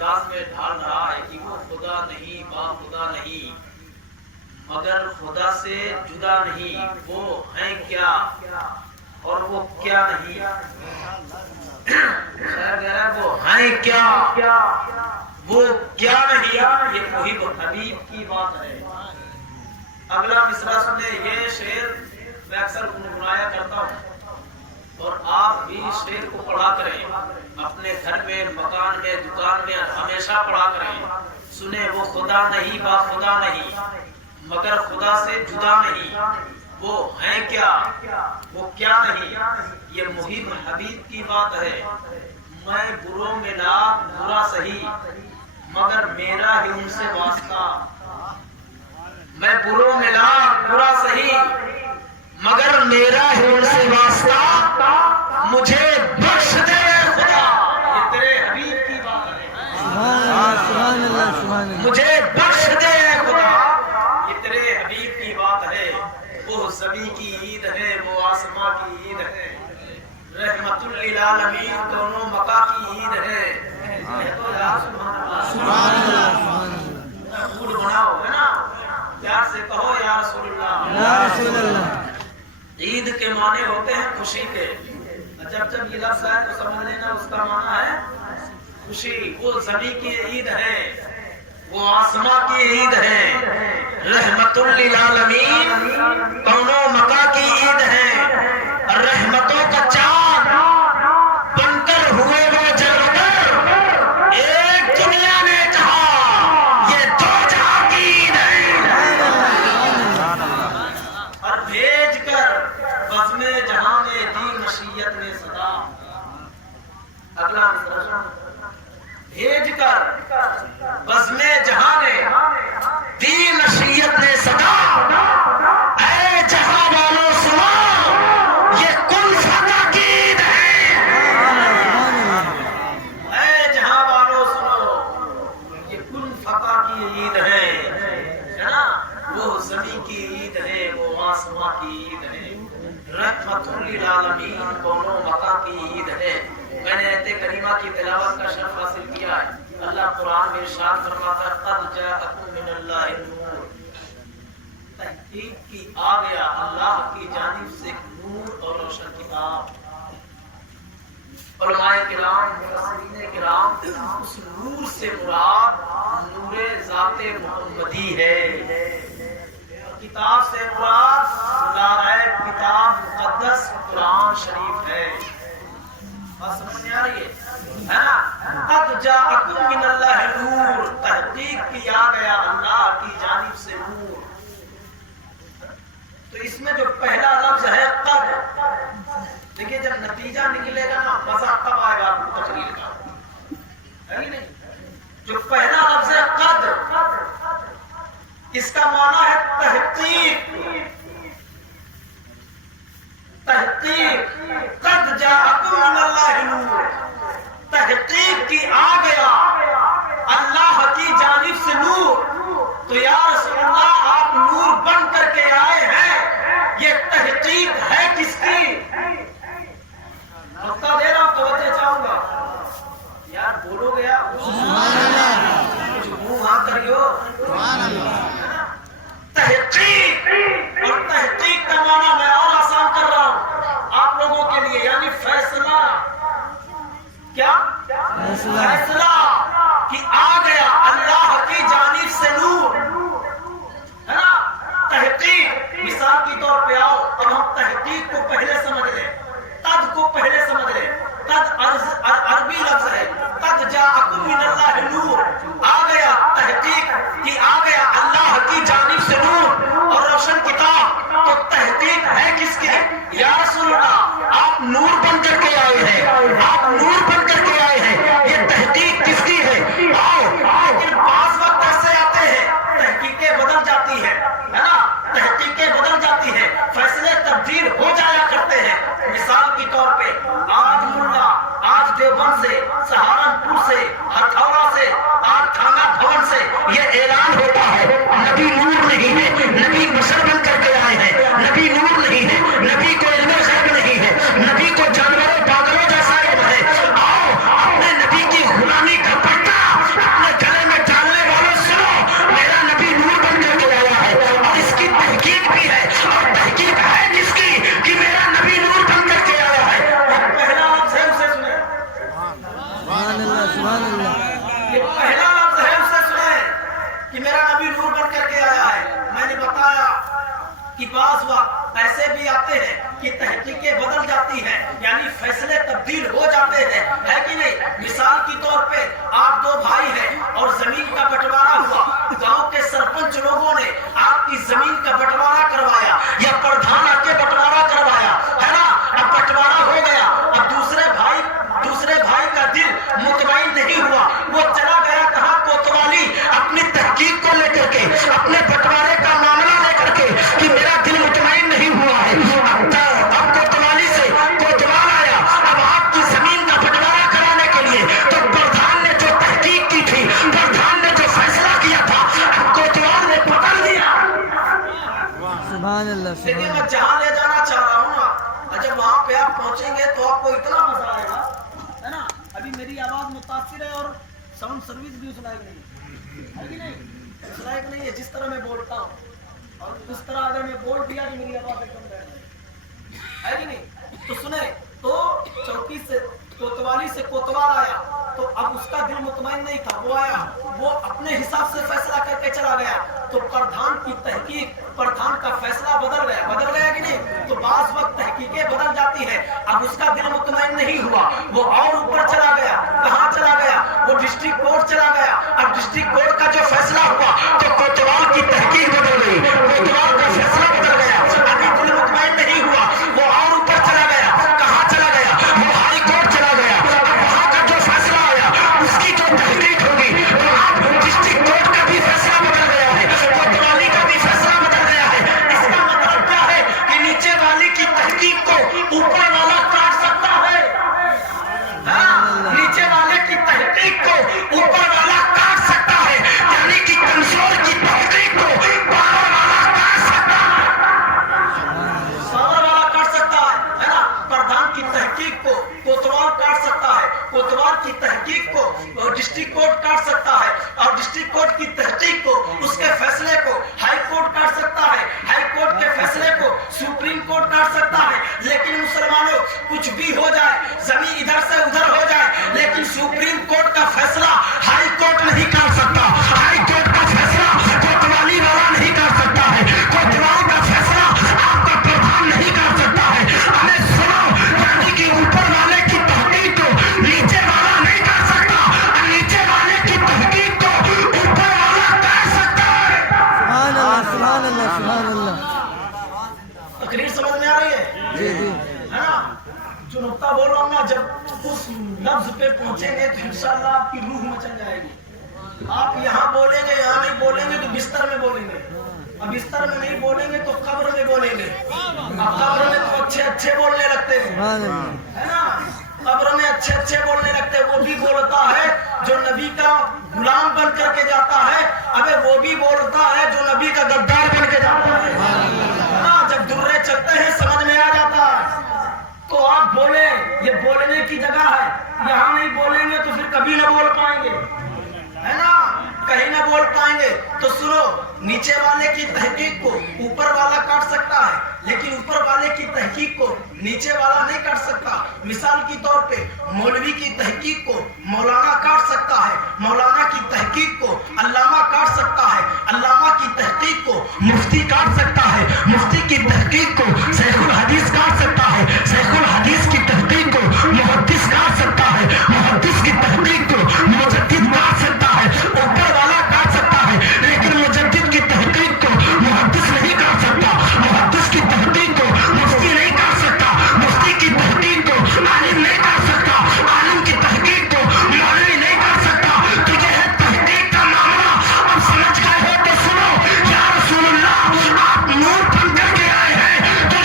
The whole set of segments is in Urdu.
انداز میں ڈھال رہا ہے کہ وہ خدا نہیں، با خدا نہیں، مگر خدا سے جدا نہیں، وہ ہیں کیا اور وہ کیا نہیں، وہ ہیں کیا وہ کیا نہیں، یہ محب حبیب کی بات ہے۔ اگلا مصرع سنیں، یہ شعر میں اکثر گنگنایا کرتا ہوں اور آپ بھی شعر کو پڑھا کریں، اپنے گھر میں، مکان میں، دکان میں ہمیشہ پڑھا کریں۔ سنیں، وہ خدا نہیں، با خدا نہیں، مگر خدا سے جدا نہیں، وہ ہیں کیا وہ کیا نہیں، یہ محب حبیب کی بات ہے۔ میں بروں میں لاکھ برا سہی، مگر میرا ہی ان سے واسطہ، میں بروں میں لاکھ برا سہی، مگر میرا ہی ان سے واسطہ، مجھے بخش دے خدا، یہ تیرے حبیب کی بات ہے۔ مجھے بخش دے خدا، یہ تیرے حبیب کی بات ہے۔ وہ زمین کی عید ہے، وہ آسماں کی عید ہے، رحمت للعالمین دونوں مکہ کی عید ہے۔ سبحان اللہ، خود بناؤ ہے نا، پیار سے کہو یا رسول اللہ، یا رسول اللہ۔ عید کے معنی ہوتے ہیں خوشی کے، جب یہ لفظ آئے تو سمجھ لینا اس کا معنی ہے خوشی۔ وہ زمین کی عید ہے، وہ آسماں کی عید ہے، رحمت للعالمین دونوں مکہ کی عید ہے، رحمتوں کا چاند بن کر ہوئے وہ جلوگر، ایک دنیا نے کہا یہ دو جہاں کی عید ہے، اور بھیج کر بزم جہاں میں دی مشیت نے صدا۔ اگلا بھیج کر بزم جہاں نے دی مشیت نے صدا، اے جہاں والوں سنو یہ کل فتح کی عید ہے، اے جہاں والوں سنو یہ کل فتح کی عید ہے نا۔ وہ زمین کی عید ہے، وہ آسماں کی عید ہے، رحمت للعالمین دونوں مکہ کی عید ہے۔ میں نے آیت کریمہ کی تلاوت کا شرف حاصل کیا ہے۔ اللہ قرآن میں ارشاد فرماتا ہے قد جاءکم من اللہ نور، تحقیق کی آ گیا اللہ کی جانب سے نور اور روشن کتاب۔ علماء کرام، مفسرین کرام، اس نور سے مراد نور ذات محمدی ہے، کتاب سے مراد لاریب کتاب مقدس قرآن شریف ہے۔ بات سمجھ میں آ رہی ہے نا؟ قد جاءکم من اللہ نور، تحقیق کیا گیا اللہ کی جانب سے نور۔ تو اس میں جو پہلا لفظ ہے قد، دیکھیے جب نتیجہ نکلے گا نا مزہ تب آئے گا تقریر کا، ہے ہی نہیں؟ جو پہلا لفظ ہے قد، اس کا معنی ہے تحقیق، تحقیق۔ قد جاءکم من اللہ نور، تحقیق کی آ گیا اللہ کی جانب سے نور۔ تو یا رسول اللہ آپ نور بن کر کے آئے ہیں، یہ تحقیق ہے کس کی؟ نقطہ دے رہا ہوں، توجہ چاہوں گا یار، بولو گیا کچھ منہ ہاں کریو۔ تحقیق، اور تحقیق کا معنی میں اور آسان کر رہا ہوں آپ لوگوں کے لیے، یعنی فیصلہ۔ کیا فیصلہ کہ آ گیا اللہ کی جانب سے نور، ہے نا؟ تحقیق، مثال کے طور پہ آؤ اب ہم تحقیق کو پہلے سمجھ لیں، قد کو پہلے سمجھ لیں۔ قد عربی لفظ ہے، قد جاءکم من اللہ نور، آ گیا تحقیق کہ آ گیا اللہ کی جانب سے نور اور روشن کتاب۔ تو تحقیق ہے کس کی؟ یا رسول اللہ آپ نور بن کر کے آئے ہیں، آپ نور بن کر کے آئے ہیں، یہ تحقیق کس کی ہے؟ آؤ، لیکن بعض وقت ایسے آتے ہیں تحقیقیں بدل جاتی ہیں، ہے نا؟ تحقیقیں بدل جاتی ہیں، فیصلے تبدیل ہو جایا کرتے ہیں۔ مثال کے طور پہ آج ملا، آج دیوبند سے، سہارنپور سے، ہتھوڑا سے، سبحان اللہ یہ پہلا لفظ ہے، اسے سنیں کہ میرا نبی نور بن کر کے آیا ہے۔ میں نے بتایا کہ بعض وقت ایسے بھی آتے ہیں کہ تحقیقیں بدل جاتی ہیں، یعنی فیصلے تبدیل ہو جاتے ہیں، ہے کہ نہیں؟ مثال کے طور پہ آپ دو بھائی ہیں اور زمین کا بٹوارا ہوا، گاؤں کے سرپنچ لوگوں نے آپ کی زمین کا بٹوارا کروایا یا پردھان آ کے بٹوارا کروایا، ہے نا؟ اب بٹوارا ہو گیا، اب دوسرے بھائی کا دل مطمئن نہیں ہوا، وہ چلا گیا کہاں؟ کوتوالی، اپنی تحقیق کو لے کر کے، اپنے بٹوارے کا معاملہ لے کر کے کہ میرا دل مطمئن نہیں ہوا ہے۔ اب کوتوالی سے کوتوال آیا، اب آپ کی زمین کا بٹوارا کرانے کے لیے، تو پردھان نے جو تحقیق کی تھی، پردھان نے جو فیصلہ کیا تھا، اب کوتوال نے پکڑ لیا۔ سبحان اللہ لیکن میں جہاں لے جانا چاہ رہا ہوں نا، جب وہاں پہ آپ پہنچیں گے تو آپ کو اتنا مزہ آئے گا، ہے نا؟ ابھی میری آواز متاثر ہے اور ساؤنڈ سروس بھی اس لائق نہیں ہے کہ نہیں؟ اس لائق نہیں ہے جس طرح میں بولتا ہوں، اور اس طرح اگر میں بول دیا کہ میری آواز ایک دم بیٹھ جائے، ہے کہ نہیں؟ تو سنیں، تو چوکی سے کوتوالی سے کوتوال آیا، تو اب اس کا دل مطمئن نہیں تھا، وہ آیا، وہ اپنے حساب سے فیصلہ کر کے چلا گیا، تو پردھان کی تحقیق، پردھان کا فیصلہ بدل گیا کہ نہیں؟ تو بعض وقت تحقیقیں بدل جاتی ہیں، اب اس کا دل مطمئن نہیں ہوا، وہ اور اوپر چلا گیا، کہاں چلا گیا؟ وہ ڈسٹرکٹ کورٹ چلا گیا، اب ڈسٹرکٹ کورٹ کا جو فیصلہ ہوا تو کوتوال کی تحقیق بدل گئی، کوتوال کا فیصلہ بدل گیا، ابھی دل مطمئن نہیں ہوا، وہ اور اوپر چلا گیا، کہاں چلا گیا؟ وہ ہائی کورٹ چلا گیا، اب وہاں کا جو فیصلہ آیا اس کی جو تحقیق ہوگی، تو اب ڈسٹرکٹ کورٹ کا بھی فیصلہ بدل گیا ہے، کوتوالی کا بھی فیصلہ بدل گیا ہے۔ اس کا مطلب کیا ہے کہ نیچے والی کی تحقیق کو اوپر والا کاٹ سکتا ہے، نیچے والے کی تحقیق کو اوپر والا کاٹ سکتا ہے، یعنی کہ کمزور کی تحقیق کو پاور والا کاٹ سکتا ہے، پاور والا کاٹ سکتا ہے نا؟ پردھان کی تحقیق کو کوتوال کاٹ سکتا ہے، کوتوال کی تحقیق کو ڈسٹرکٹ کورٹ کاٹ سکتا ہے، اور ڈسٹرکٹ کورٹ کی تحقیق کو، اس کے فیصلے کو ہائی کورٹ کاٹ سکتا ہے، ہائی کورٹ کے فیصلے کو سپریم کورٹ کاٹ سکتا ہے۔ لیکن مسلمانوں، کچھ بھی ہو جائے، زمین ادھر سے ادھر ہو جائے، لیکن سپریم کورٹ کا فیصلہ ہائی کورٹ نہیں کاٹ سکتا، ہائی کورٹ کا فیصلہ کوتوالی والا نہیں کاٹ سکتا ہے، کوتوال کا فیصلہ آپ کا پردھان نہیں کاٹ سکتا ہے۔ ہمیں سنو، یعنی کہ اوپر والے کی تحقیق کو نیچے والا نہیں کر سکتا، اور نیچے والے کی تحقیق کو اوپر والا کر سکتا ہے۔ سبحان اللہ سبحان اللہ سبحان اللہ تقریر سمجھ میں آ رہی ہے؟ جی جی ہے نا؟ جو نقطہ بول رہا ہوں نا، جب اس لفظ پہ پہنچیں گے تو انشاءاللہ آپ کی روح مچل جائے گی۔ آپ یہاں بولیں گے، یہاں نہیں بولیں گے تو بستر میں بولیں گے، اب بستر میں نہیں بولیں گے تو قبر میں بولیں گے، اب قبر میں تو اچھے بولنے لگتے ہیں، سبحان اللہ ہے نا؟ قبر میں اچھے بولنے لگتے ہیں، وہ بھی بولتا ہے جو نبی کا غلام بن کر کے جاتا ہے، ابے وہ بھی بولتا ہے جو نبی کا غدار بن کے جاتا ہے نا؟ جب درے چلتے ہیں سمجھ میں آ جاتا ہے۔ تو آپ بولیں، یہ بولنے کی جگہ ہے، یہاں نہیں بولیں گے تو پھر کبھی نہ بول پائیں گے، ہے نا؟ کہیں نہ بول پائیں گے۔ تو سنو، نیچے والے کی تحقیق کو اوپر والا کاٹ سکتا ہے، لیکن اوپر والے کی تحقیق کو نیچے والا نہیں کاٹ سکتا۔ مثال کے طور پہ مولوی کی تحقیق کو مولانا کاٹ سکتا ہے، مولانا کی تحقیق کو علامہ کاٹ سکتا ہے، علامہ کی تحقیق کو مفتی کاٹ سکتا ہے، مفتی کی تحقیق کو شیخ الحدیث کاٹ سکتا ہے، شیخ الحدیث کی تحقیق کو محدث کاٹ سکتا ہے، محدث کی تحقیق کو مجدد کاٹ سکتا ہے، اوپر والا کاٹ سکتا ہے، لیکن مجدد کی تحقیق کو محدث نہیں کاٹ سکتا، محدث کی تحقیق کو مفتی نہیں کاٹ سکتا، مفتی کی تحقیق کو عالم نہیں کاٹ سکتا، عالم کی تحقیق کو مولوی نہیں کاٹ سکتا۔ تو یہ ہے تحقیق کا معاملہ۔ اب سمجھ گئے ہو تو سنو، یا رسول اللہ، آپ نور بن کر کے آئے ہیں تو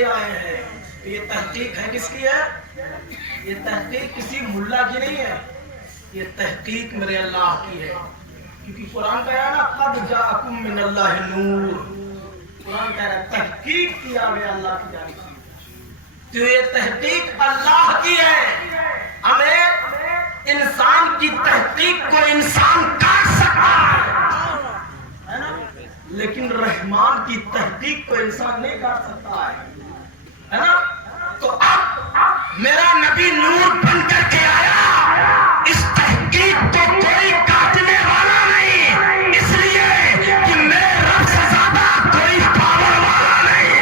کے آئے ہیں. یہ تحقیق ہے کس کی ہے؟ یہ تحقیق کسی ملا کی نہیں ہے, یہ تحقیق میرے اللہ کی ہے. کیونکہ قرآن کہہ رہا ہے نا قد جاءکم من اللہ نور, قرآن کہہ رہا ہے تحقیق کیا گیا اللہ کی جانب سے. تو یہ تحقیق اللہ کی ہے. ہمیں انسان کی تحقیق کو انسان کاٹ سکتا ہے نا, لیکن رحمان کی تحقیق کو انسان نہیں کاٹ سکتا ہے نا. تو اب میرا نبی نور بن کر کے آیا, اس تحقیق کو کوئی کاٹنے والا نہیں, اس لیے کہ میرے رب سے زیادہ کوئی پاور والا نہیں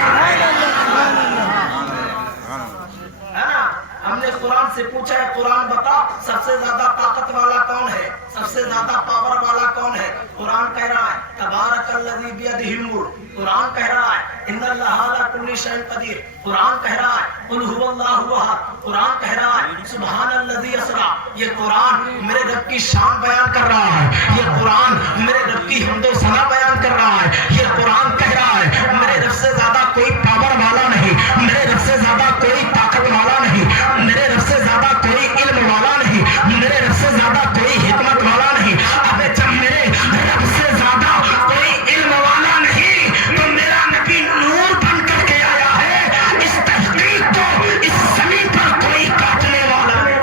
ہے نا. ہم نے قرآن سے پوچھا ہے قرآن بتا سب سے زیادہ طاقت والا کون ہے, سب سے زیادہ پاور والا کون ہے. قرآن کہہ رہا ہے تبارک الذی بیدہ الملک, قرآن کہہ رہا ہے ان اللہ علی کل شیء قدیر, قرآن کہہ رہا ہے قل هو اللہ احد, قرآن کہہ رہا ہے سبحان الذی اسریٰ. یہ قرآن میرے رب کی شان بیان کر رہا ہے, یہ قرآن میرے رب کی حمد و ثنا بیان کر رہا ہے. یہ قرآن کہہ رہا ہے میرے رب سے زیادہ کوئی پاور والا نہیں, میرے رب سے زیادہ کوئی طاقت والا نہیں, میرے رب سے زیادہ کوئی علم والا نہیں, میرے رب سے زیادہ کوئی حکمت والا نہیں. اب جب میرے رب سے زیادہ کوئی علم والا نہیں تو میرا نبی نور بن کر کے آیا ہے. اس تحقیق کو اس زمین پر کوئی کاٹنے والا نہیں,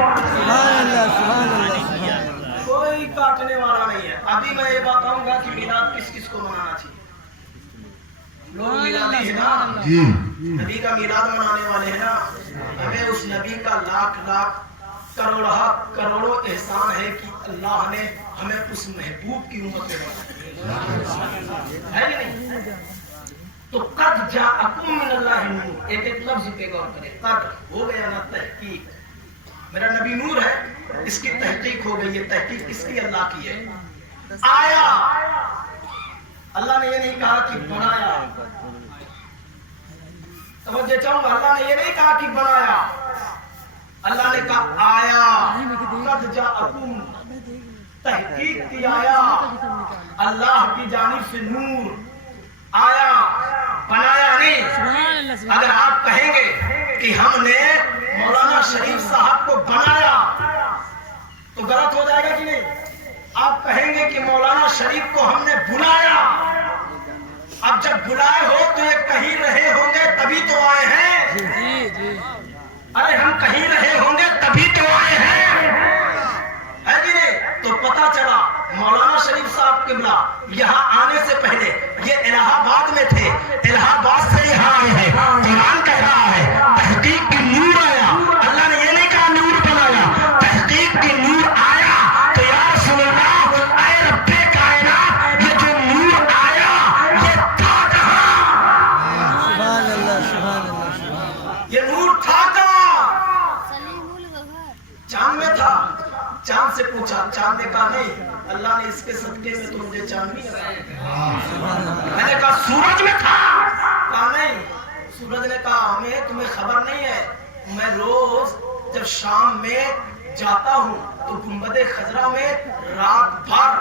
کوئی کاٹنے والا نہیں ہے. ابھی میں یہ بتاؤں گا کہ میلاد کس کس کو منانا چاہیے. لوگ میلادی ہے نا, نبی کا میلاد منانے والے ہیں نا. ہمیں اس نبی کا لاکھ لاکھ کروڑوں احسان ہے کہ اللہ نے ہمیں اس محبوب کی امت میں بنایا ہے کہ نہیں. تو قد جاءکم من اللہ نور, ایک ایک لفظ پہ غور کریں. قد ہو گیا نا تحقیق, میرا نبی نور ہے, اس کی تحقیق ہو گئی. یہ تحقیق کس کی؟ اللہ کی ہے. آیا, اللہ نے یہ نہیں کہا کہ بنایا. توجہ چاہوں گا, اللہ نے یہ نہیں کہا کہ بنایا, اللہ نے کہا آیا. قد جاءکم, تحقیق کی آیا, اللہ کی جانب سے نور آیا, بنایا نہیں. اگر آپ کہیں گے کہ ہم نے مولانا شریف صاحب کو بنایا تو غلط ہو جائے گا کہ نہیں. آپ کہیں گے کہ مولانا شریف کو ہم نے بلایا. اب جب بلائے ہو تو یہ کہیں رہے ہوں گے تبھی تو آئے ہیں. ارے ہم کہیں رہے ہوں گے تبھی تو آئے ہیں, ہے کہ نہیں. تو پتا چلا مولانا شریف صاحب قبلہ یہاں آنے سے پہلے یہ الہ آباد میں تھے, الہ آباد سے یہاں آئے ہیں. قرآن کہہ رہا ہے تحقیق کی نور آیا. اللہ نے یہ نہیں کہا نور بنایا, تحقیق کی نور آیا. تو یا رسول اللہ, اے رب کائنات, یہ جو نور آیا یہ تھا کہاں؟ سبحان اللہ, سبحان اللہ. یہ نور تھا کہاں؟ چاند میں تھا. چاند سے پوچھا, چاند نے کہا نہیں, اللہ نے اس کے صدقے میں تو مجھے چاند نہیں لگایا. میں نے کہا سورج میں تھا, کہا نہیں. سورج نے کہا ہمیں تمہیں خبر نہیں ہے, میں روز جب شام میں جاتا ہوں تو گنبد خضرا میں رات بھر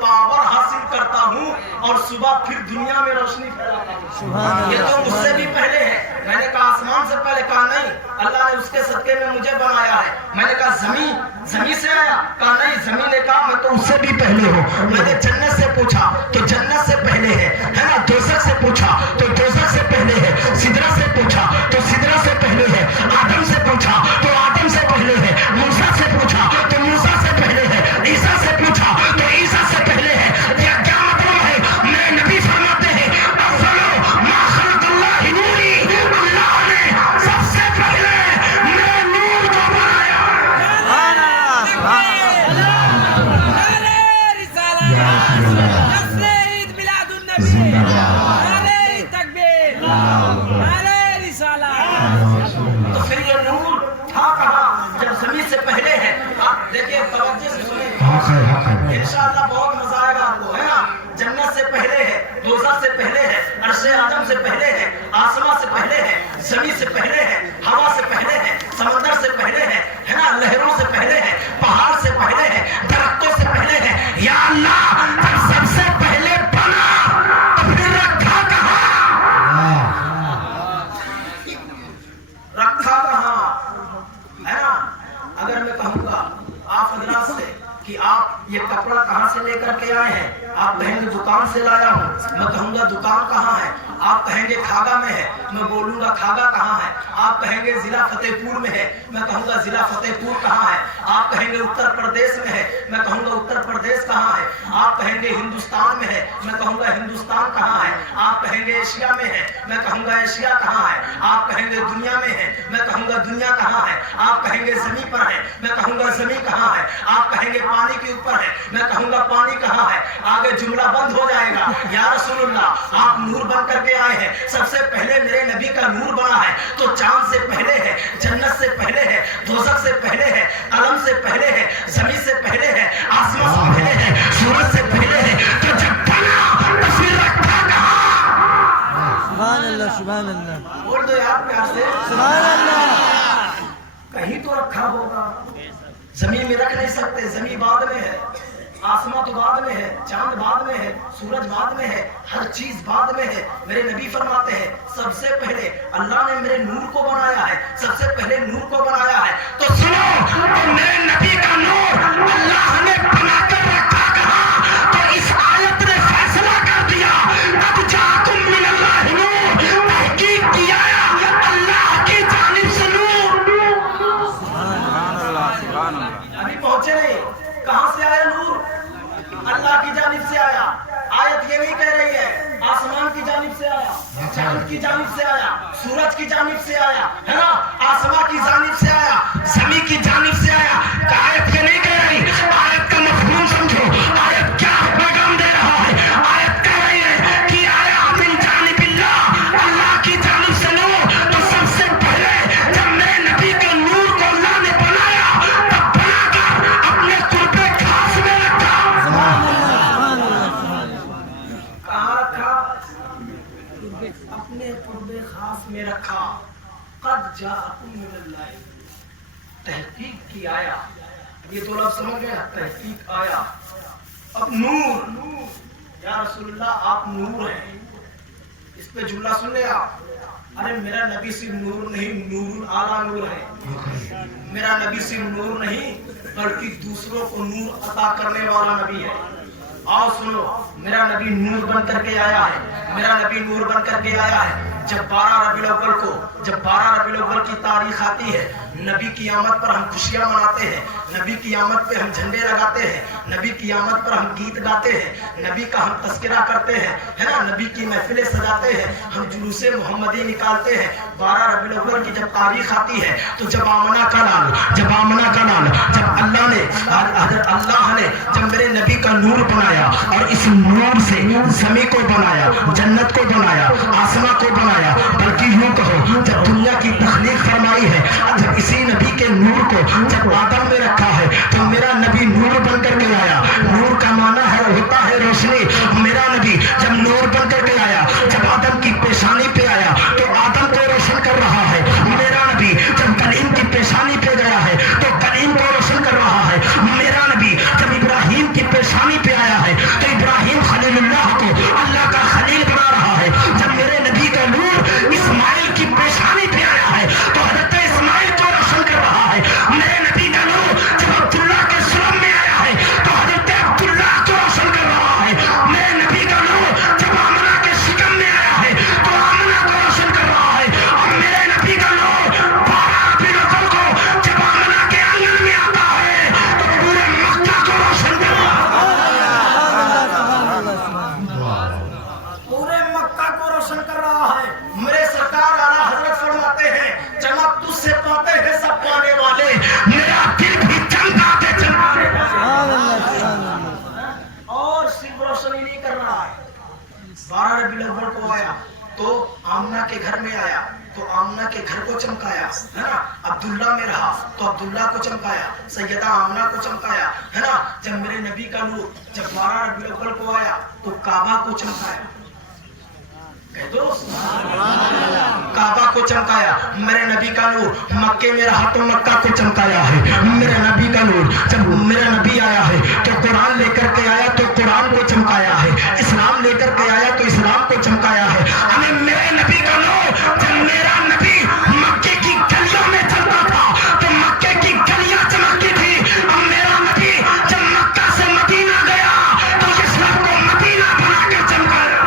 پاور حاصل کرتا ہوں اور صبح پھر دنیا میں روشنی پھیلاتا ہوں. یہ تو مجھ سے بھی پہلے ہے. میں نے کہا آسمان سے پہلے, کہا نہیں, اللہ نے اس کے صدقے میں مجھے بنایا ہے. میں نے کہا زمین سے آیا, کہا نہیں, زمین نے کہا میں تو اس سے بھی پہلے ہوں. میں نے جنت سے پوچھا تو جنت سے پہلے ہے نا. دوزخ سے پوچھا تو دوزخ سے پہلے ہے. سدرہ سے پوچھا تو سدرہ سے پہلے ہے. آدم سے پوچھا تو آدم سے پہلے ہے. موسیٰ سے پوچھا تو موسیٰ سے پہلے ہے. عیسیٰ سے پوچھا تو عیسیٰ سے پہلے ہے. یہ کیا مطلب ہے؟ میرے نبی فرماتے ہیں افضل ما خلق اللہ نوری, اللہ نے سب سے پہلے میرے نور کو بنایا. تو پھر یہ نور تھا کہاں جب زمین سے پہلے ہے؟ آپ دیکھیے توجہ سے سنیں, انشاءاللہ بہت مزہ آئے گا آپ کو, ہے نا. جنت سے پہلے ہے, دوزخ سے پہلے ہے, عرش اعظم سے پہلے ہے, آسمان سے پہلے ہے, زمین سے پہلے ہے, ہوا سے پہلے ہے, سمندر سے پہلے ہے نا, لہروں سے پہلے ہے, پہاڑ سے پہلے ہے, درختوں سے پہلے ہے. یا اللہ, جب سب سے پہلے بنا تو پھر رکھا کہاں؟ میں ہے, میں بولوں گا کھاگا کہاں ہے, آپ کہیں گے ضلع فتح پور میں ہے, میں کہوں گا ضلع فتح پور کہاں ہے, آپ کہیں گے اتر پردیش میں ہے, میں کہوں گا اتر پردیش کہاں ہے, آپ کہیں گے ہندوستان میں ہے, میں کہوں گا ہندوستان کہاں ہے, آپ کہیں گے ایشیا میں ہے, میں کہوں گا ایشیا کہاں ہے, آپ کہیں گے دنیا میں ہے, میں کہوں گا دنیا کہاں ہے, آپ کہیں گے زمین پر ہے, میں کہوں گا زمین کہاں ہے, آپ کہیں گے پانی کے اوپر ہے, میں کہوں گا پانی کہاں ہے, آگے جملہ بند ہو جائے گا. یا رسول اللہ آپ نور بن کر کے آئے ہیں, سب سے پہلے میرے نبی کا نور بنا ہے تو چاند سے پہلے ہے, جنت سے پہلے ہے, دوزخ سے پہلے ہے, قلم سے پہلے ہے, زمین سے پہلے ہے, آسمان سے پہلے ہے, سورج سے پہلے ہے, تو جب بنا تو پھر رکھا کہاں؟ سبحان اللہ سبحان اللہ بول دو یار پیار سے, سبحان اللہ. کہیں تو رکھا ہوگا. زمین میں رکھ نہیں سکتے, زمین بعد میں ہے, آسمان تو بعد میں ہے, چاند بعد میں ہے, سورج بعد میں ہے, ہر چیز بعد میں ہے. میرے نبی فرماتے ہیں سب سے پہلے اللہ نے میرے نور کو بنایا ہے, سب سے پہلے نور کو بنایا ہے. تو سنو, میرے نبی کا نور اللہ نے بنا کر رکھا کہاں؟ تو اس آیت نے فیصلہ کر دیا, قد جاءکم من اللہ نور, تحقیق کیا اللہ کی جانب سے نور. ابھی پہنچے نہیں, کہاں سے آیا نور؟ اللہ کی جانب سے آیا. آیت یہ نہیں کہہ رہی ہے آسمان کی جانب سے آیا, چاند کی جانب سے آیا, سورج کی جانب سے آیا, ہے نا, آسمان کی جانب سے آیا, زمین کی جانب سے آیا. آیت یہ نہیں کہہ رہی, آیت کا مفہوم سمجھو. آیت کیا پیغام دے رہا ہے؟ آیت کہہ رہی ہے کہ آیا من جانب اللہ, اللہ کی جانب سے نور. تو سب سے پہلے جب میرے نبی کے نور کو اللہ نے بنایا تب بنا کر اپنے قرب خاص میں رکھا. سبحان اللہ سبحان اللہ سبحان اللہ. کہاں رکھا؟ اپنے قرب خاص میں رکھا. قد جاءکم من اللہ, تحقیق کی آیا. یہ دو لفظ سمجھ گئے, تحقیق آیا. اب نور, یا رسول اللہ آپ نور ہیں, اس پہ جملہ سن لے آپ. ارے میرا نبی صرف نور نہیں, نور اعلیٰ نور ہے. میرا نبی صرف نور نہیں بلکہ دوسروں کو نور عطا کرنے والا نبی ہے. آؤ سنو, میرا نبی نور بن کر کے آیا ہے, میرا نبی نور بن کر کے آیا ہے. جب 12 ربیع الاول کو, جب 12 ربیع الاول کی تاریخ آتی ہے, نبی کی آمد پر ہم خوشیاں مناتے ہیں, نبی کی آمد پہ ہم جھنڈے لگاتے ہیں, نبی کی آمد پر ہم گیت گاتے ہیں, نبی کا ہم تذکرہ کرتے ہیں, ہے نا, نبی کی محفلیں سجاتے ہیں, ہم جلوس محمدی نکالتے ہیں. 12 ربیع الاول کی جب تاریخ آتی ہے تو جب آمنہ کا لال, جب آمنہ کا لال, جب اللہ نے, حضرت اللہ نے جب میرے نبی کا نور بنایا اور اس نور سے زمین کو بنایا, جنت کو بنایا, آسمان کو بنایا, بلکہ یوں کہو جب دنیا کی تخلیق فرمائی ہے, جب اسی نبی کے نور کو جب آدم میں رکھا ہے تو میرا نبی نور بن کر کے آیا. نور کا معنی ہے ہوتا ہے روشنی. میرا نبی جب نور بن کر کے آیا, جب آدم کی پیشانی پہ آیا تو آدم کو روشن کر رہا ہے. میرا نبی جب کلیم کی پیشانی پہ گیا ہے تو کلیم کو روشن کر رہا ہے. میرا نبی جب ابراہیم کی پیشانی پہ آیا ہے تو ابراہیم خلیل اللہ کو اللہ کا خلیل بنا رہا ہے. جب میرے نبی کا نور اسماعیل کی پیشانی پہ آیا ہے تو حضرت اسماعیل کو روشن کر رہا ہے. میرے نبی کا نور جب عبداللہ کے سلم میں آیا ہے تو حضرت عبداللہ کو روشن کر رہا ہے. میرے نبی کا نور جب آمنہ کے شکم میں آیا ہے تو آمنہ کو روشن کر رہا ہے. اور میرے نبی کا نور 12 ربیع الاول کو جب آمنہ کے آنگن میں آتا ہے تو پورے مکہ کو روشن کر رہا ہے. پورے مکہ کو روشن کر رہا ہے. میرے سرکار اعلیٰ حضرت فرماتے ہیں چمک تجھ سے پاتے ہیں سب پانے والے, میرا دل بھی چمکاتے چمکانے سبحان والے. اللہ سبحان اللہ. اور صرف روشنی نہیں کر رہا ہے. 12 ربیع الاول کو آیا تو آمنہ کے گھر میں آیا تو آمنہ کے گھر کو چمکایا, ہے نا. عبداللہ میں رہا تو عبداللہ کو چمکایا, سیدہ آمنہ کو چمکایا, ہے نا. جب میرے نبی کا نور جب 12 ربیع الاول کو آیا تو کعبہ کو چمکایا. کہہ دو کعبہ کو چمکایا. میرے نبی کا نور مکے میں رہا تو مکہ کو چمکایا ہے. میرے نبی کا نور جب میرا نبی آیا ہے تو قرآن لے کر کے آیا تو قرآن کو چمکایا ہے. اسلام لے کر کے آیا تو اسلام کو چمکایا ہے. ہمیں میرے نبی کا نور جب میرا نبی مکے کی گلیوں میں چلتا تھا تو مکے کی گلیاں چمکتی تھی. اب میرا نبی جب مکہ سے مدینہ گیا تو اسلام کو مدینہ بنا کر چمکایا.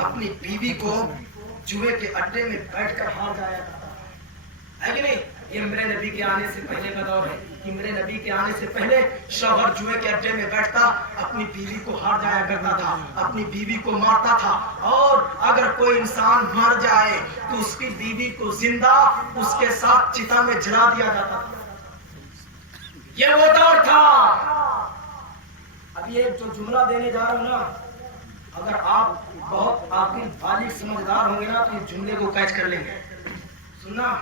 اپنی بیوی کو جوئے کے اڈے میں بیٹھ کر ہار جایا کرتا ہے کہ نہیں؟ یہ میرے نبی کے آنے سے پہلے کا دور ہے کہ میرے نبی کے آنے سے پہلے شوہر جوئے کے اڈے میں بیٹھتا، اپنی بیوی کو ہار جایا کرتا تھا، اپنی بیوی کو مارتا تھا، اور اگر کوئی انسان مر جائے تو اس کی بیوی کو زندہ اس کے ساتھ چتا میں جلا دیا جاتا تھا۔ یہ وہ دور تھا۔ اب یہ جو جملہ دینے جا رہا ہوں نا، اگر آپ بہت عاقل بالغ سمجھدار ہوں گے نا تو اس جملے کو کیچ کر لیں گے۔ سننا،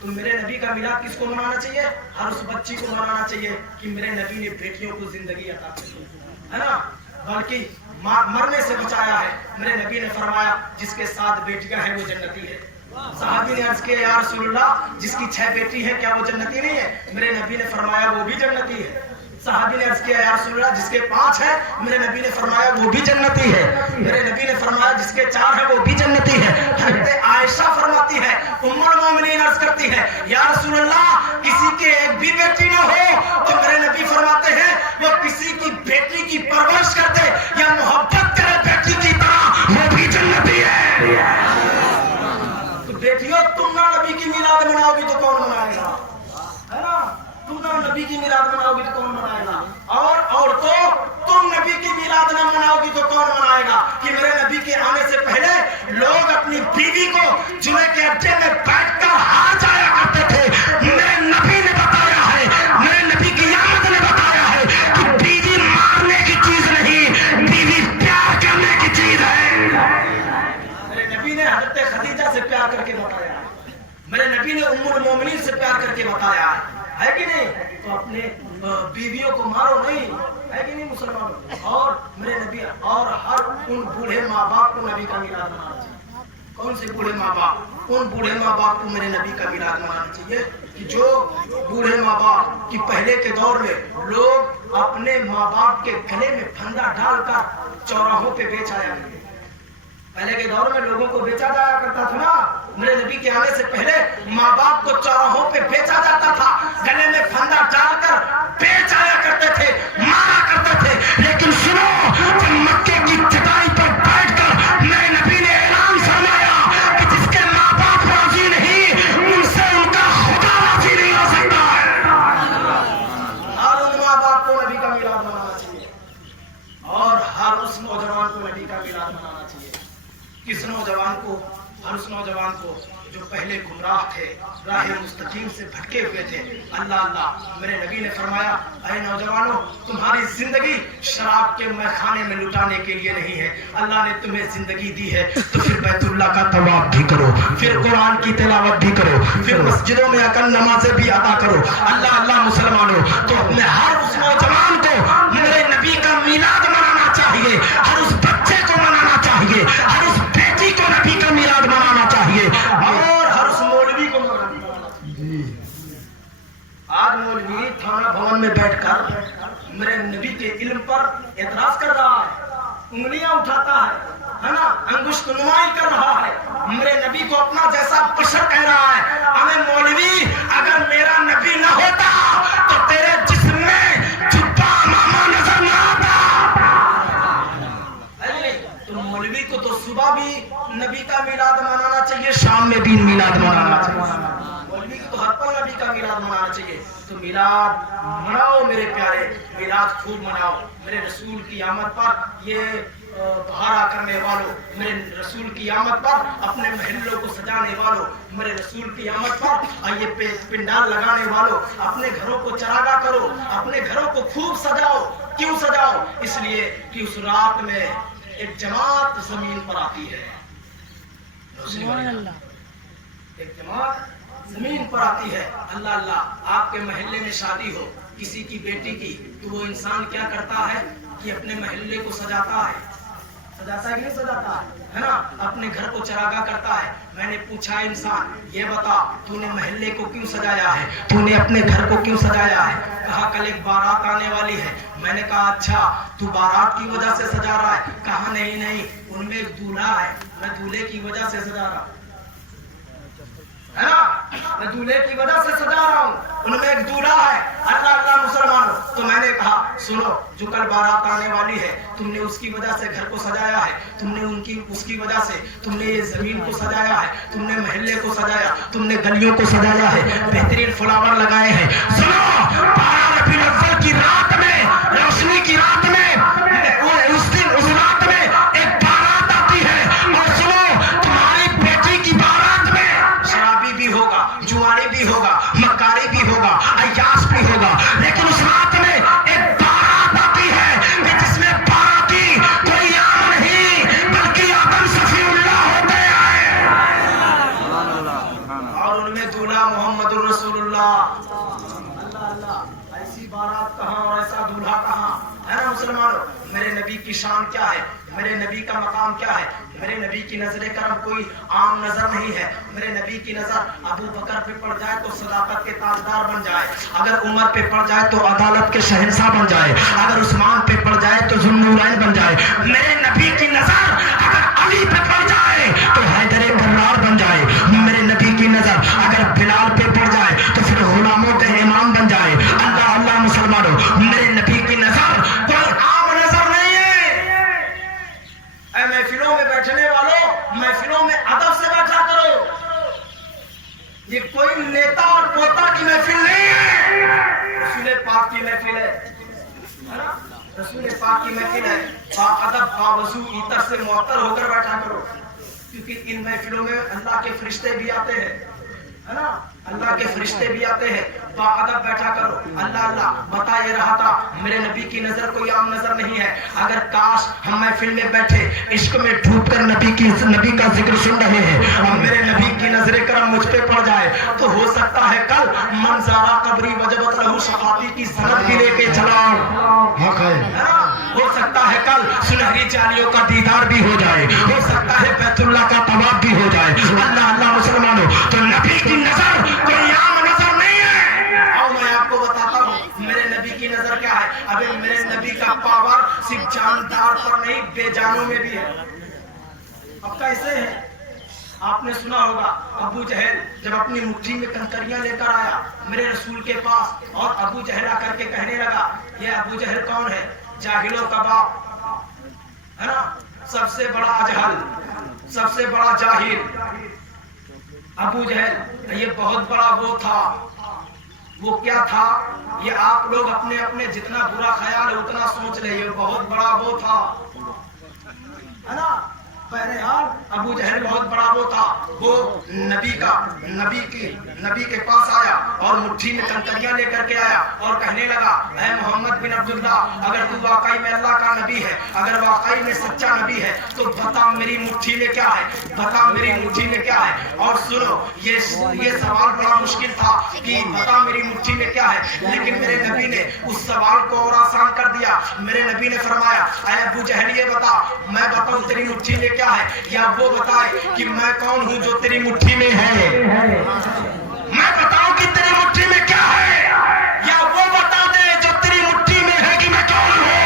تو میرے نبی کا میلاد کس کو منانا چاہیے؟ ہر اس بچی کو منانا چاہیے کہ میرے نبی نے بیٹیوں کو زندگی عطا کی ہے نا، بلکہ مرنے سے بچایا ہے۔ میرے نبی نے فرمایا جس کے 7 بیٹیاں ہیں وہ جنتی ہے۔ صحابی نے عرض کیا یا رسول اللہ جس کی 6 بیٹی ہے کیا وہ جنتی نہیں ہے؟ میرے نبی نے فرمایا وہ بھی جنتی ہے۔ صحابی نے عرض کیا یا رسول اللہ جس کے 5 ہے؟ میرے نبی نے فرمایا وہ بھی جنتی ہے۔ میرے نبی نے فرمایا جس کے 4 ہے وہ بھی جنتی ہے۔ حضرت عائشہ فرماتی ہے، ام المومنین عرض کرتی ہے یا رسول اللہ کسی کے ایک بھی بیٹی نہ ہو تو میرے نبی فرماتے ہیں وہ کسی کی بیٹی کی پرورش کرتے یا محبت کرے بیٹی کی طرح وہ بھی جنتی ہے۔ تو بیٹیوں تم نہ نبی کی میلاد مناؤ گی تو کون منائے گا؟ ہے نا، تم نہ نبی کی میلاد مناؤ گی تو کون منائے گا؟ اور عورتوں تم نبی کی میلاد نہ مناؤ گی تو کون منائے گا؟ کہ میرے نبی کے آنے سے پہلے لوگ اپنی بیوی کو جوئے کے اڈے میں بیٹھ کر ہار جایا کرتے تھے۔ میرے نبی نے بتایا ہے، میرے نبی کی آمد نے بتایا ہے کہ بیوی مارنے کی چیز نہیں، بیوی پیار کرنے کی چیز ہے۔ میرے نبی نے حضرت خدیجہ سے پیار کر کے بتایا ہے، میرے نبی نے ام المومنین سے پیار کر کے بتایا ہے کہ نہیں؟ تو اپنے بیویوں کو مارو نہیں، ہے کہ نہیں مسلمانوں؟ اور میرے نبی اور ہر ان بوڑھے ماں باپ کو نبی کا میلاد منانا چاہیے۔ کون سے بوڑھے ماں باپ؟ ان بوڑھے ماں باپ کو میرے نبی کا میلاد منانا چاہیے کہ جو بوڑھے ماں باپ کی پہلے کے دور میں لوگ اپنے ماں باپ کے گلے میں پھندا ڈال کر چوراہوں پہ بیچ آیا کرتے۔ پہلے کے دور میں لوگوں کو بیچا جایا کرتا تھا نا، میرے نبی کے آنے سے پہلے ماں باپ کو چوراہوں پہ بیچا جاتا تھا، گلے میں پھندا ڈال کر بیچ آیا کرتے تھے، مارا کرتے تھے۔ لیکن سنو، جب مکے کی چٹائی پر بیٹھ کر میرے نبی نے اعلان فرمایا کہ جس کے ماں باپ راضی نہیں ان سے ان کا خدا راضی نہیں ہو سکتا ہے۔ ہر ان ماں باپ کو نبی کا میلاد منانا چاہیے اور ہر اس نوجوان کو نبی کا میلاد منانا چاہیے۔ کس نوجوان کو؟ ہر اس نوجوان کو جو پہلے گمراہ تھے، راہ مستقیم سے بھٹکے ہوئے تھے۔ اللہ اللہ، میرے نبی نے فرمایا اے نوجوانوں تمہاری زندگی شراب کے میخانے میں لٹانے کے لیے نہیں ہے، اللہ نے تمہیں زندگی دی ہے تو پھر بیت اللہ کا طواف بھی کرو، پھر قرآن کی تلاوت بھی کرو، پھر مسجدوں میں اکن نمازیں بھی ادا کرو۔ اللہ اللہ مسلمانوں، تو اپنے ہر اس نوجوان کو میرے نبی کا میلاد منانا چاہیے، ہر اس بچے کو منانا چاہیے، ہر اس بیٹی کو نبی کا میلاد منانا چاہیے، اور ہر اس مولوی کو منانا چاہیے۔ آج مولوی تھانہ بھون میں بیٹھ کر میرے نبی کے علم پر اعتراض کر رہا ہے، انگلیاں اٹھاتا ہے نا، انگشت نمائی کر رہا ہے، میرے نبی کو اپنا جیسا بشر کہہ رہا ہے۔ ہمیں مولوی اگر میرا نبی نہ ہوتا تو تیرے جسم میں جبہ امامہ نظر نہ آتا۔ تو مولوی کو تو صبح بھی نبی کا میلاد منانا چاہیے، شام میں بھی میلاد منانا چاہیے، مولوی کو تو ہر پل نبی کا میلاد منانا چاہیے۔ تو میلاد مناؤ میرے پیارے، میلاد خوب مناؤ۔ میرے رسول کی آمد پر یہ بہارا کرنے والوں، میرے رسول کی آمد پر اپنے محلوں کو سجانے والوں، میرے رسول کی آمد پر یہ پنڈال لگانے والوں، اپنے گھروں کو چراغاں کرو، اپنے گھروں کو خوب سجاؤ۔ کیوں سجاؤ؟ اس لیے کہ اس رات میں ایک جماعت زمین پر آتی ہے، ایک جماعت زمین پر آتی ہے۔ اللہ اللہ، آپ کے محلے میں شادی ہو کسی کی بیٹی کی تو وہ انسان کیا کرتا ہے کہ اپنے محلے کو سجاتا ہے، سجاتا ہے کہ نہیں سجاتا ہے نا، اپنے گھر کو چراغاں کرتا ہے۔ میں نے پوچھا انسان یہ بتا تو نے محلے کو کیوں سجایا ہے، تو نے اپنے گھر کو کیوں سجایا ہے؟ کہا کل ایک بارات آنے والی ہے۔ میں نے کہا اچھا تو بارات کی وجہ سے سجا رہا ہے؟ کہا نہیں، ان میں ایک دولہا ہے، میں دولہے کی وجہ سے سجا رہا۔ ہے نا, میں دولہے کی وجہ سے سجا رہا ہوں, ان میں ایک دولہا ہے. اللہ اللہ مسلمانوں, تو میں نے کہا سنو, جو کل بارات آنے والی ہے تم نے اس کی وجہ سے گھر کو سجایا ہے, تم نے اس کی وجہ سے تم نے یہ زمین کو سجایا ہے, تم نے محلے کو سجایا, تم نے گلیوں کو سجایا ہے, بہترین فلاور لگائے ہیں. سنو, 12 ربیع الاول کی رات میں, روشنی کی رات میں, اس دن اس رات میں ایک بارات آتی ہے, اور سنو تمہاری بیٹی کی بارات میں شرابی بھی ہوگا, جوانی بھی ہوگا, مکاری بھی ہوگا, عیاش بھی ہوگا, لیکن اس رات میں ایک بارات آتی ہے کہ جس میں باراتی کوئی عام نہیں بلکہ آدم صفی اللہ ہوتے ہیں, اور ان میں دولہا محمد الرسول اللہ. اللہ اللہ, ایسی بارات کہاں اور ایسا دولہا کہاں, ہے نا مسلمانوں. میرے نبی کی شان کیا ہے, میرے نبی کا مقام کیا ہے. میرے نبی کی نظر کرم کوئی عام نظر نہیں ہے. میرے نبی کی نظر ابو بکر پہ پڑ جائے تو صداقت کے تاجدار بن جائے, اگر عمر پہ پڑ جائے تو عدالت کے شہنشاہ بن جائے, اگر عثمان پہ پڑ جائے تو ذوالنورین بن جائے. میرے نبی کی نظر اگر علی پہ پڑ جائے تو حیدر کرار بن جائے. میرے نبی کی نظر اگر بلال پہ پڑ جائے تو پھر غلاموں کے امام بن جائے. اللہ اللہ مسلمانوں, میرے نبی کی نظر کوئی عام نظر نہیں ہے. اے محفلوں میں بیٹھنے والوں, محفلوں میں ادب سے بیٹھا کرو. یہ کوئی نیتا اور پوتا کی محفل نہیں ہے, رسول پاک کی محفل ہے, رسول پاک کی محفل ہے. باادب باوضو عطر سے معطر ہو کر بیٹھا کرو, کیونکہ ان محفلوں میں اللہ کے فرشتے بھی آتے ہیں, ہے نا, اللہ کے فرشتے بھی آتے ہیں. باادب بیٹھا کرو. اللہ اللہ بتا یہ رہا تھا, میرے نبی کی نظر کوئی عام نظر نہیں ہے. اگر کاش ہم محفل میں بیٹھے عشق میں ڈوب کر نبی کا ذکر سن رہے ہیں اور میرے نبی کی نظر کرم مجھ پہ پڑ جائے تو ہو سکتا ہے کل منظارہ قبری وجبت لہو شفاعتی کی سند بھی لے کے چلاؤ. ہو سکتا ہے کل سنہری جالیوں کا دیدار بھی ہو جائے, ہو سکتا ہے بیت اللہ کا طواف بھی ہو جائے. اللہ اللہ مسلمانوں, تو نبی کی نظر کوئی عام نظر نہیں ہے. آؤ میں آپ کو بتاتا ہوں میرے نبی کی نظر کیا ہے. ابھی میرے نبی کا پاور صرف جاندار پر نہیں بے جانوں میں بھی ہے. اب کیسے ہے, آپ نے سنا ہوگا ابو جہل جب اپنی مٹھی میں کنکریاں لے کر آیا میرے رسول کے پاس, اور ابو جہل آ کر کے کہنے لگا, یہ ابو جہل کون ہے, جاہلوں کا باپ, ہے نا, سب سے بڑا اجہل, سب سے بڑا جاہل ابو جہل. یہ بہت بڑا وہ تھا. وہ کیا تھا, یہ آپ لوگ اپنے اپنے جتنا برا خیال ہے اتنا سوچ رہے ہیں. بہت بڑا وہ تھا, ہے نا. بہرحال ابو جہل بہت بڑا وہ تھا. وہ نبی کے پاس آیا اور مٹھی میں کنکریاں لے کر کے آیا اور کہنے لگا, اے محمد بن عبداللہ, اگر تو واقعی میں اللہ کا نبی ہے, اگر واقعی میں سچا نبی ہے تو بتا میری مٹھی میں کیا ہے, بتا میری مٹھی میں کیا ہے. اور سنو, یہ سوال بڑا مشکل تھا کہ بتا میری مٹھی میں کیا ہے, لیکن میرے نبی نے اس سوال کو اور آسان کر دیا. میرے نبی نے فرمایا, اے ابو جہل یہ بتا, میں بتاؤں تیری مٹھی میں کیا ہے, یا وہ بتائے کہ میں کون ہوں جو تیری مٹھی میں ہے. میں بتاؤں کہ تیری مٹھی میں کیا ہے, یا وہ بتا دے جو تیری مٹھی میں ہے کہ میں کون ہوں.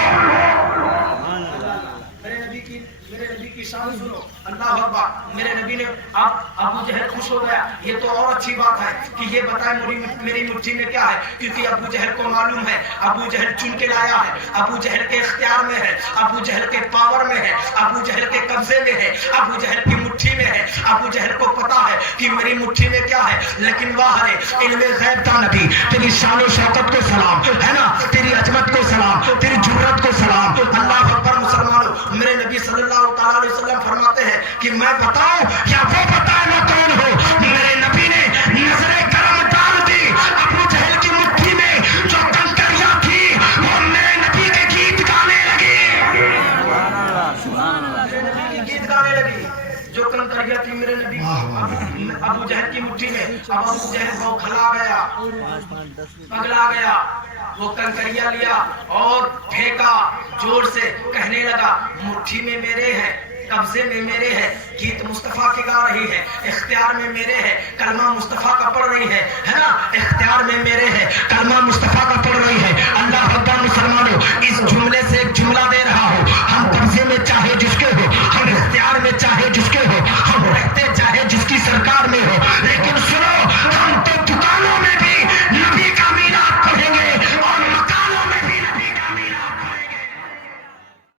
میرے نبی کی شان سنو. اللہ اکبر. میرے نبی نے اب ابو جہل خوش ہو گیا. یہ تو اور اچھی بات ہے کہ یہ بتائے میری مٹھی میں کیا ہے, کیونکہ ابو جہل کو معلوم ہے ابو جہل چن کے لایا ہے, ابو جہل کے اختیار میں ہے, ابو جہل کے پاور میں ہے, ابو جہل کے قبضے میں ہے, ابو جہل کی مٹھی میں ہے. ابو جہل کو پتا ہے کہ میری مٹھی میں کیا ہے, لیکن واہ رے علم غیب کا نبی, تیری شان و شوکت کو سلام, ہے نا, تیری عظمت کو سلام, تیری جرات کو سلام. اللہ اکبر مسلمانوں. میرے نبی صلی اللہ تعالی علیہ وسلم فرماتے ہیں کہ میں بتاؤں یا وہ بتائے میں کون ہوں. میرے نبی نے نظر کرم ڈال دی ابو جہل کی مٹھی میں. جو کنکریاں تھی وہ میرے نبی کے گیت گانے لگی, میرے نبی کی گیت گانے لگی. جو کنکریاں تھی میرے نبی ابو جہل کی مٹھی میں. اب ابو جہل کو کھلا گیا, پگلا گیا. وہ کنکریاں لیا اور پھینکا زور سے, کہنے لگا مٹھی میں میرے ہے, قبضے میں میرے ہے, گیت مصطفیٰ کی گا رہی ہے, اختیار میں میرے ہے, کلمہ مصطفیٰ کا پڑھ رہی ہے نا, اختیار میں میرے ہے, کلمہ مصطفیٰ